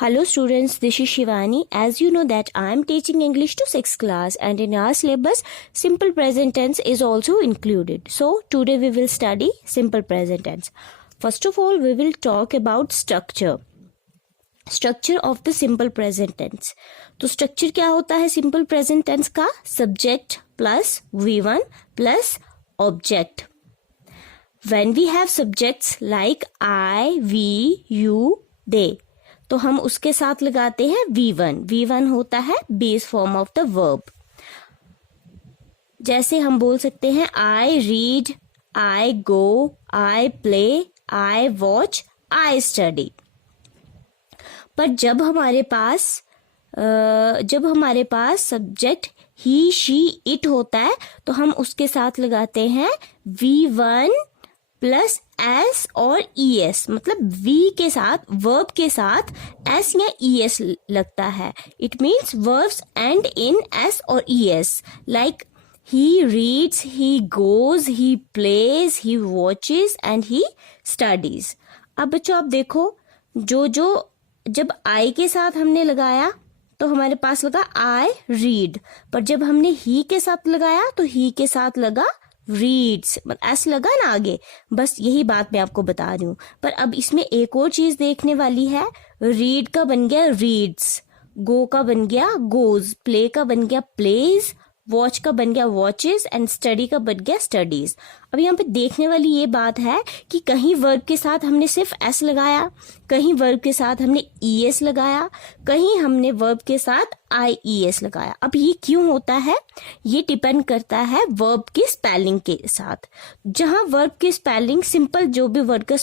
Hello students, this is Shivani. As you know that I am teaching English to 6th class and in our syllabus, simple present tense is also included. So today we will study simple present tense. First of all, we will talk about structure. Structure of the simple present tense. तो structure क्या होता है simple present tense का? Subject plus V1 plus object. When we have subjects like I, we, you, they, तो हम उसके साथ लगाते हैं V1. V1 होता है base form of the verb. जैसे हम बोल सकते हैं I read, I go, I play, I watch, I study. पर जब हमारे पास सब्जेक्ट ही, शी, इट होता है तो हम उसके साथ लगाते हैं V1 प्लस एस और ES. मतलब V के साथ, वर्ब के साथ S या ES लगता है. It means verbs and in S और ES. Like he reads, he goes, he plays, he watches and he studies. अब बच्चों आप देखो, जब I के साथ हमने लगाया तो हमारे पास लगा I read, पर जब हमने he के साथ लगाया तो he के साथ लगा reads. S लगा ना आगे. बस यही बात मैं आपको बता रही हूँ. पर अब इसमें एक और चीज देखने वाली है. read का बन गया reads, go का बन गया goes, play का बन गया plays, वॉच का बन गया वॉचेस एंड स्टडी का बन गया स्टडीज. अब यहाँ पे देखने वाली ये बात है कि कहीं वर्ब के साथ हमने सिर्फ एस लगाया, कहीं वर्ब के साथ हमने ईएस लगाया, कहीं हमने वर्ब के साथ आईईएस लगाया. अब ये क्यों होता है? ये डिपेंड करता है वर्ब की स्पेलिंग के साथ. जहां वर्ब की स्पेलिंग सिंपल, जो भी वर्ब का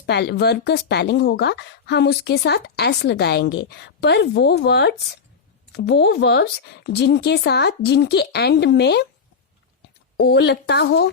स्पेलिंग होगा हम उसके साथ एस लगाएंगे. पर वो वर्ब्स जिनके एंड में ओ लगता हो,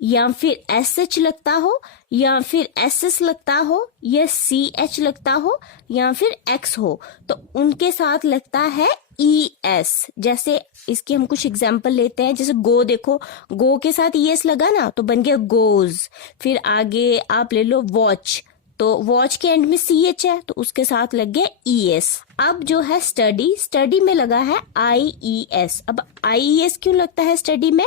या फिर SH लगता हो, या फिर SS लगता हो, या CH लगता हो, या फिर X हो, तो उनके साथ लगता है ES. जैसे इसके हम कुछ एग्जाम्पल लेते हैं. जैसे गो देखो, गो के साथ ES लगा ना तो बन गया गोज. फिर आगे आप ले लो वॉच, तो वॉच के एंड में CH है तो उसके साथ लग गया ES. अब जो है स्टडी में लगा है IES. अब IES क्यों लगता है स्टडी में?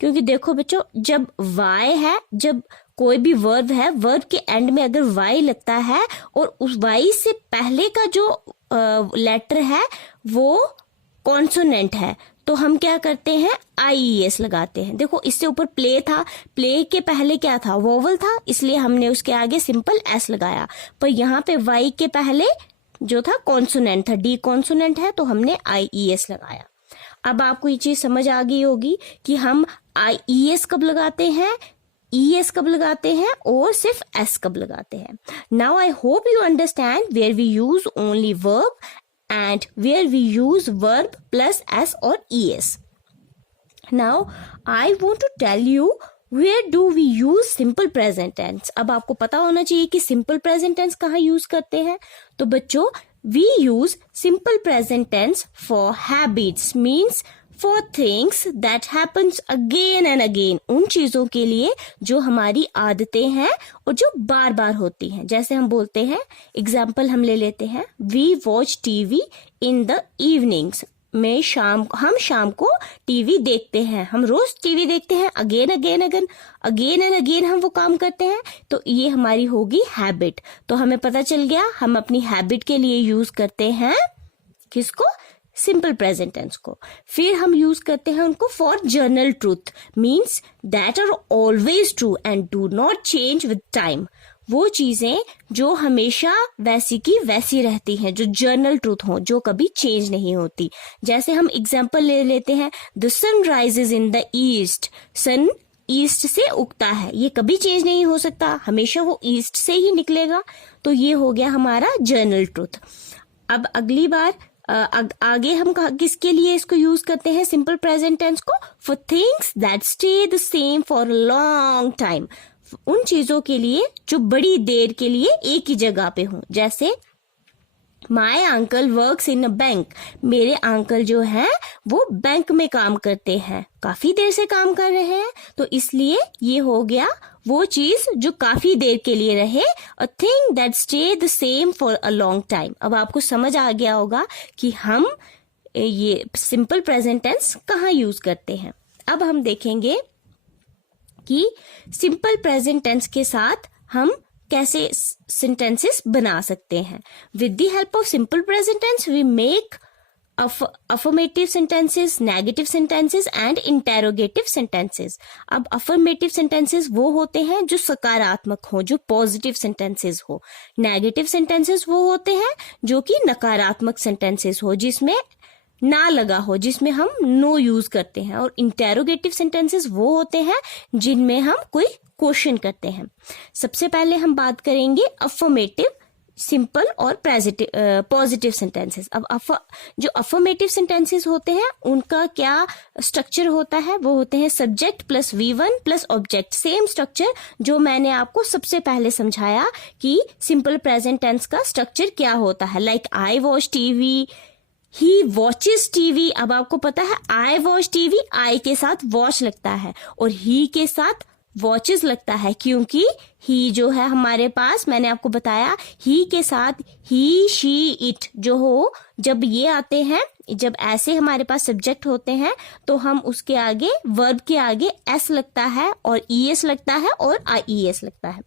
क्योंकि देखो बच्चों, जब Y है, जब कोई भी वर्ब है, वर्ब के एंड में अगर Y लगता है और उस Y से पहले का जो लेटर है वो कॉन्सोनेंट है, तो हम क्या करते हैं? IES लगाते हैं. देखो इससे ऊपर प्ले था, प्ले के पहले क्या था? वोवल था, इसलिए हमने उसके आगे सिंपल S लगाया. पर यहाँ पे Y के पहले जो था कॉन्सोनेंट था, डी कॉन्सोनेंट है, तो हमने IES लगाया. अब आपको ये चीज समझ आ गई होगी कि हम IES कब लगाते हैं, ES कब लगाते हैं और सिर्फ S कब लगाते हैं. Now I hope you understand where we use only verb and where we use verb plus S or ES. Now, I want to tell you where do we use simple present tense. अब आपको पता होना चाहिए कि simple present tense कहाँ use करते हैं. तो बच्चों, we use simple present tense for habits, means for things that happens again and again. उन चीजों के लिए जो हमारी आदतें हैं और जो बार बार होती हैं. जैसे हम बोलते हैं, एग्जाम्पल हम ले लेते हैं, we watch TV in the evenings. हम शाम को टीवी देखते हैं. हम रोज टीवी देखते हैं. अगेन एंड अगेन हम वो काम करते हैं. तो ये हमारी होगी हैबिट. तो हमें पता चल गया हम अपनी हैबिट के लिए यूज करते हैं किसको? सिंपल प्रेजेंट टेंस को. फिर हम यूज करते हैं उनको for general truth, means that are always true and do not change with time. वो चीजें जो हमेशा वैसी की वैसी रहती हैं, जो जर्नल ट्रूथ हो, जो कभी चेंज नहीं होती. जैसे हम एग्जाम्पल ले लेते हैं, the sun rises in the east. Sun east से उगता है, ये कभी चेंज नहीं हो सकता, हमेशा वो ईस्ट से ही निकलेगा. तो ये हो गया हमारा जर्नल ट्रूथ. अब अगली बार आगे हम किसके लिए इसको यूज करते हैं सिंपल प्रेजेंट टेंस को? For things that stay the same for long time. उन चीजों के लिए जो बड़ी देर के लिए एक ही जगह पे हों. जैसे my uncle works in a bank. मेरे अंकल जो हैं वो बैंक में काम करते हैं, काफी देर से काम कर रहे हैं, तो इसलिए ये हो गया वो चीज जो काफी देर के लिए रहे, a thing that stay the same for a long time. अब आपको समझ आ गया होगा कि हम ये सिंपल प्रेजेंट टेंस कहाँ यूज करते हैं। अब हम देखेंगे कि सिंपल प्रेजेंट टेंस के साथ हम कैसे सेंटेंसेस बना सकते हैं। With the help of simple present tense we make affirmative sentences, negative sentences and interrogative sentences। अब affirmative sentences वो होते हैं जो सकारात्मक हो, जो positive sentences हो। negative sentences वो होते हैं जो कि नकारात्मक sentences हो, जिसमें ना लगा हो, जिसमें हम नो यूज करते हैं। और interrogative sentences वो होते हैं जिनमें हम कोई क्वेश्चन करते हैं। सबसे पहले हम बात करेंगे affirmative, सिंपल और पॉजिटिव सेंटेंसेस। अब जो अफर्मेटिव सेंटेंसेस होते हैं उनका क्या स्ट्रक्चर होता है, वो होते हैं subject plus V1 plus object. Same structure जो मैंने आपको सबसे पहले समझाया कि सिंपल प्रेजेंट टेंस का स्ट्रक्चर क्या होता है। Like I watch TV, he watches TV. अब आपको पता है आई वॉच टीवी, आई के साथ वॉच लगता है और ही के साथ वॉचेस लगता है, क्योंकि ही जो है हमारे पास, मैंने आपको बताया ही के साथ ही, शी, इट जो हो, जब ये आते हैं, जब ऐसे हमारे पास सब्जेक्ट होते हैं तो हम उसके आगे, वर्ब के आगे एस लगता है और ईएस लगता है और आईईएस लगता है।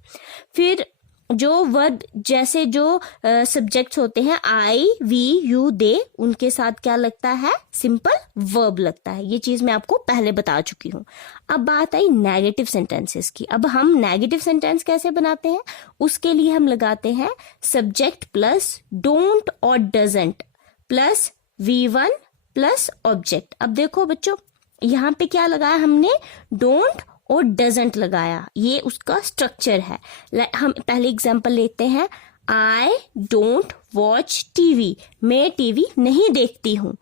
फिर जो वर्ब, जैसे जो सब्जेक्ट्स होते हैं आई, वी, यू, दे, उनके साथ क्या लगता है, सिंपल वर्ब लगता है। ये चीज मैं आपको पहले बता चुकी हूँ। अब बात आई नेगेटिव सेंटेंसेस की। अब हम नेगेटिव सेंटेंस कैसे बनाते हैं, उसके लिए हम लगाते हैं सब्जेक्ट प्लस डोंट और doesn't plus V1 plus object. अब देखो बच्चों, यहाँ पे क्या लगाया हमने, डोंट और डजंट लगाया, ये उसका स्ट्रक्चर है। हम पहले एग्जांपल लेते हैं, आई डोंट वॉच टीवी, मैं टीवी नहीं देखती हूँ।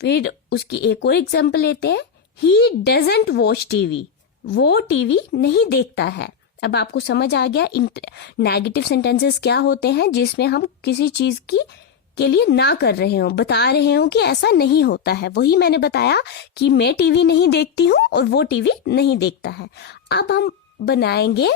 फिर उसकी एक और एग्जांपल लेते हैं, ही डजंट वॉच टीवी, वो टीवी नहीं देखता है। अब आपको समझ आ गया नेगेटिव सेंटेंसेस क्या होते हैं, जिसमें हम किसी चीज के लिए ना कर रहे हो, बता रहे हो कि ऐसा नहीं होता है। वही मैंने बताया कि मैं टीवी नहीं देखती हूँ और वो टीवी नहीं देखता है। अब हम बनाएंगे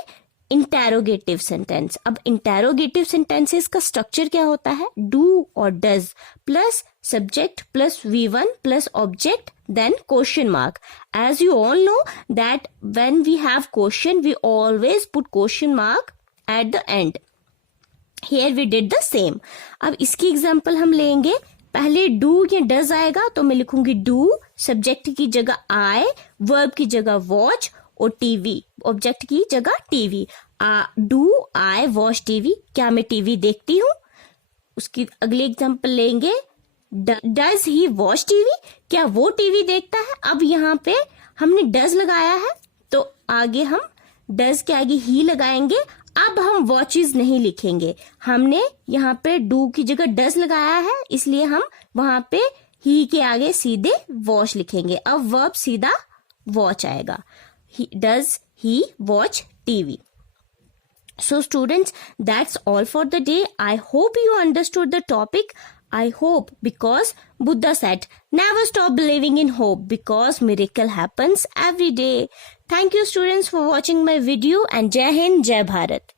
इंटेरोगेटिव सेंटेंस। अब इंटेरोगेटिव सेंटेंसेस का स्ट्रक्चर क्या होता है, डू और does plus subject plus V1 plus object then question mark. As you all know that when we have question we always put question mark at the end. Here we did the same. अब इसकी example हम लेंगे, पहले do या does आएगा तो मैं लिखूंगी डू, सब्जेक्ट की जगह आई, वर्ब की जगह वॉच और टीवी, ऑब्जेक्ट की जगह TV. Do I watch TV, क्या मैं टीवी देखती हूँ। उसकी अगली एग्जाम्पल लेंगे, डज ही वॉच टीवी, क्या वो टीवी देखता है। अब यहाँ पे हमने डज लगाया है तो आगे हम डज के आगे ही लगाएंगे। अब हम वॉचेस नहीं लिखेंगे, हमने यहाँ पे डू की जगह डज लगाया है, इसलिए हम वहां पे ही के आगे सीधे वॉच लिखेंगे। अब वर्ब सीधा वॉच आएगा, does he watch TV. So students, that's all for the day. I hope you understood the topic. I hope, because Buddha said, never stop believing in hope because miracle happens every day. Thank you students for watching my video and Jai Hind, Jai Bharat.